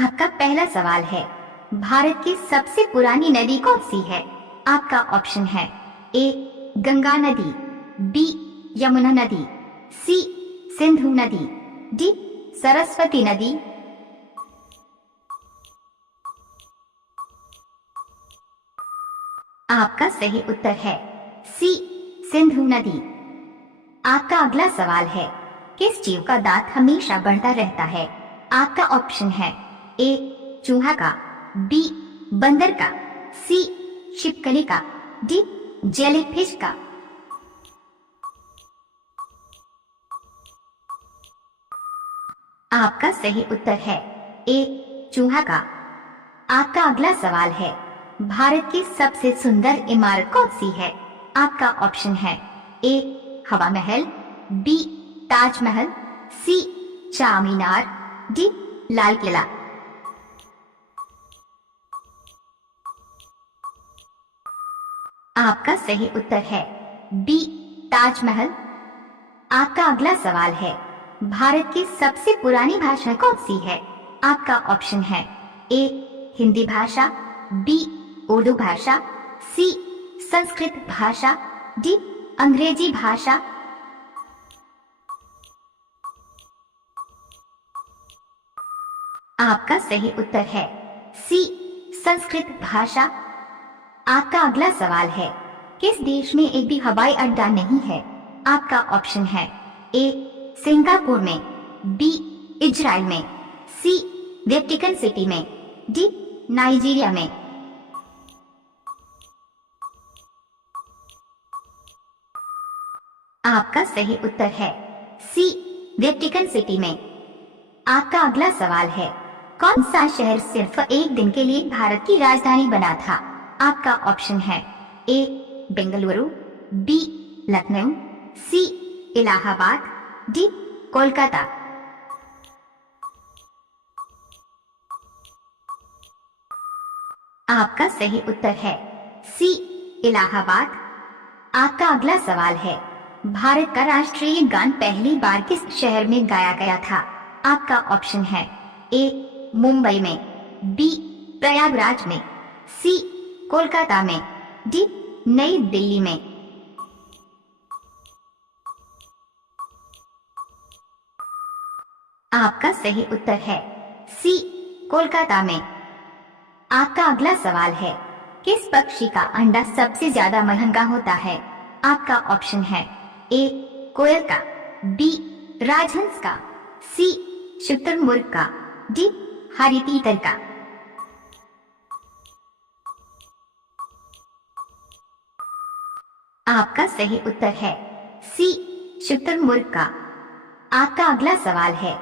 आपका पहला सवाल है, भारत की सबसे पुरानी नदी कौन सी है? आपका ऑप्शन है ए गंगा नदी, बी यमुना नदी, सी सिंधु नदी, डी सरस्वती नदी। आपका सही उत्तर है सी सिंधु नदी। आपका अगला सवाल है, किस जीव का दांत हमेशा बढ़ता रहता है? आपका ऑप्शन है ए चूहा का, बी बंदर का, सी छिपकली का, डी जेलीफिश का। आपका सही उत्तर है ए चूहा का। आपका अगला सवाल है, भारत की सबसे सुंदर इमारत कौन सी है? आपका ऑप्शन है ए हवा महल, बी ताजमहल, सी चार मीनार, डी लाल किला। आपका सही उत्तर है बी ताजमहल। आपका अगला सवाल है, भारत की सबसे पुरानी भाषा कौन सी है? आपका ऑप्शन है ए हिंदी भाषा, बी उर्दू भाषा, सी संस्कृत भाषा, डी अंग्रेजी भाषा। आपका सही उत्तर है सी संस्कृत भाषा। आपका अगला सवाल है, किस देश में एक भी हवाई अड्डा नहीं है? आपका ऑप्शन है ए सिंगापुर में, बी इजराइल में, सी वेटिकन सिटी में, डी नाइजीरिया में। आपका सही उत्तर है सी वेटिकन सिटी में। आपका अगला सवाल है, कौन सा शहर सिर्फ एक दिन के लिए भारत की राजधानी बना था? आपका ऑप्शन है ए बेंगलुरु, बी लखनऊ, सी इलाहाबाद, डी कोलकाता। आपका सही उत्तर है सी इलाहाबाद। आपका अगला सवाल है, भारत का राष्ट्रीय गान पहली बार किस शहर में गाया गया था? आपका ऑप्शन है ए मुंबई में, बी प्रयागराज में, सी कोलकाता में, डी नई दिल्ली में। आपका सही उत्तर है सी कोलकाता में। आपका अगला सवाल है, किस पक्षी का अंडा सबसे ज्यादा महंगा होता है? आपका ऑप्शन है ए कोयल का, बी राजहंस का, सी शुतुरमुर्ग का, डी हरी तीतर का। आपका सही उत्तर है सी शुतुरमुर्ग का। आपका अगला सवाल है,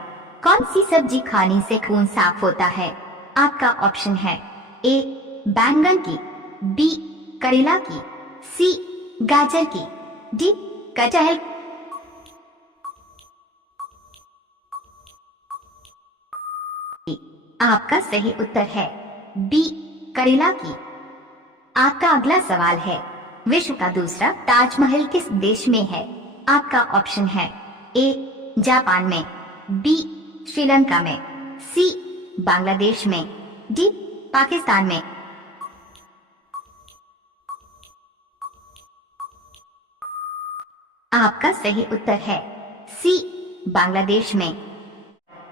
कौन सी सब्जी खाने से खून साफ होता है? आपका ऑप्शन है ए बैंगन की, बी करेला की, सी गाजर की, डी कटहल। आपका सही उत्तर है बी करेला की। आपका अगला सवाल है, विश्व का दूसरा ताजमहल किस देश में है? आपका ऑप्शन है ए जापान में, बी श्रीलंका में, सी बांग्लादेश में, डी पाकिस्तान में। आपका सही उत्तर है सी बांग्लादेश में।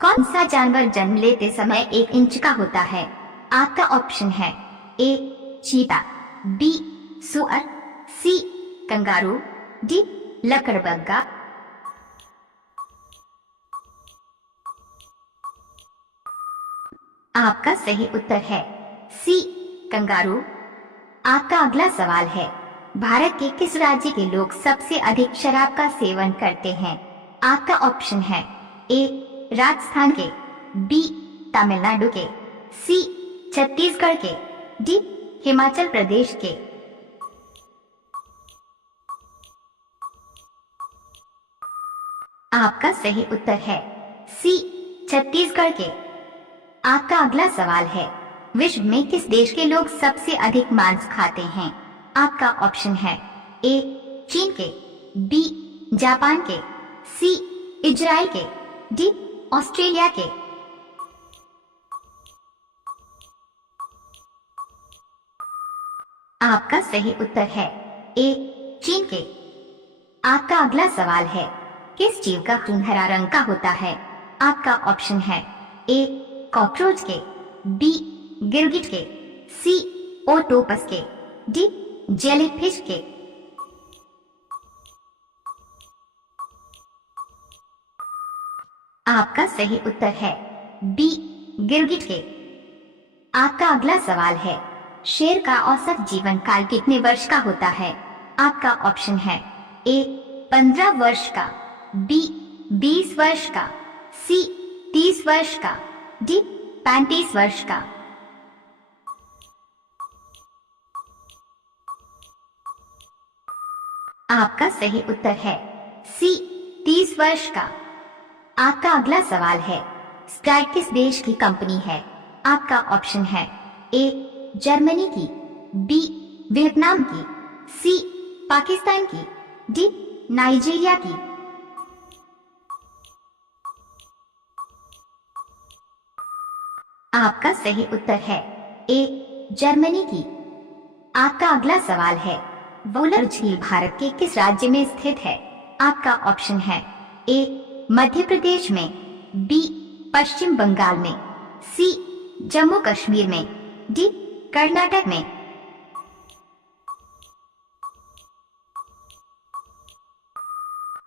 कौन सा जानवर जन्म लेते समय 1 इंच का होता है? आपका ऑप्शन है ए चीता, बी सुअर, सी कंगारू, डी लकड़बग्गा। आपका सही उत्तर है सी कंगारू। आपका अगला सवाल है, भारत के किस राज्य के लोग सबसे अधिक शराब का सेवन करते हैं? आपका ऑप्शन है ए राजस्थान के, बी तमिलनाडु के, सी छत्तीसगढ़ के, डी हिमाचल प्रदेश के। आपका सही उत्तर है सी छत्तीसगढ़ के। आपका अगला सवाल है, विश्व में किस देश के लोग सबसे अधिक मांस खाते हैं? आपका ऑप्शन है ए चीन के, बी जापान के, सी इजराइल के, डी ऑस्ट्रेलिया के। आपका सही उत्तर है ए चीन के। आपका अगला सवाल है, किस जीव का खून हरा रंग का होता है? आपका ऑप्शन है ए कॉकरोच के, बी गिरगिट के, सी ओटोपस के, डी जेलीफिश के। आपका सही उत्तर है बी गिरगिट के। आपका अगला सवाल है, शेर का औसत जीवन काल कितने वर्ष का होता है? आपका ऑप्शन है ए 15 वर्ष का, बी 20 वर्ष का, सी 30 वर्ष का, डी 35 वर्ष का। आपका सही उत्तर है सी 30 वर्ष का। आपका अगला सवाल है, स्काई किस देश की कंपनी है? आपका ऑप्शन है ए जर्मनी की, बी वियतनाम की, सी पाकिस्तान की, डी नाइजीरिया की। आपका सही उत्तर है ए जर्मनी की। आपका अगला सवाल है, वोलर झील भारत के किस राज्य में स्थित है? आपका ऑप्शन है ए मध्य प्रदेश में, बी पश्चिम बंगाल में, सी जम्मू कश्मीर में, डी कर्नाटक में।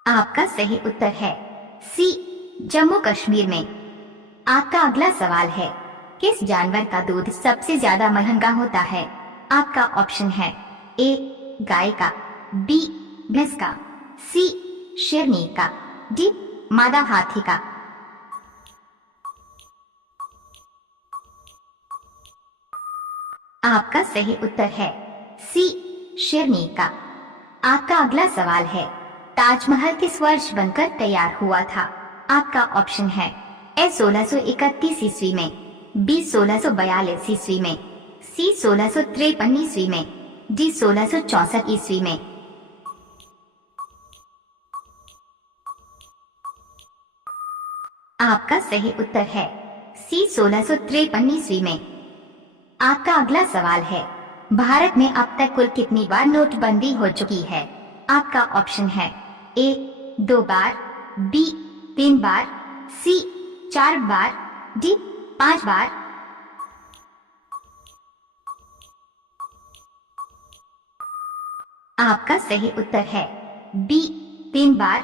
आपका सही उत्तर है सी जम्मू कश्मीर में। आपका अगला सवाल है, किस जानवर का दूध सबसे ज्यादा महंगा होता है? आपका ऑप्शन है ए गाय का, बी भैंस का, सी शेरनी का, डी मादा हाथी का। आपका सही उत्तर है सी शेरनी का। आपका अगला सवाल है, ताजमहल किस वर्ष बनकर तैयार हुआ था? आपका ऑप्शन है ए 1631 ईस्वी में, बी 1642 ईस्वी में, सी 1653 ईस्वी में, डी 1664 ईस्वी में। आपका सही उत्तर है सी 1653 ईस्वी में। आपका अगला सवाल है, भारत में अब तक कुल कितनी बार नोटबंदी हो चुकी है? आपका ऑप्शन है ए 2 बार, बी 3 बार, सी 4 बार, डी 5 बार। आपका सही उत्तर है बी 3 बार।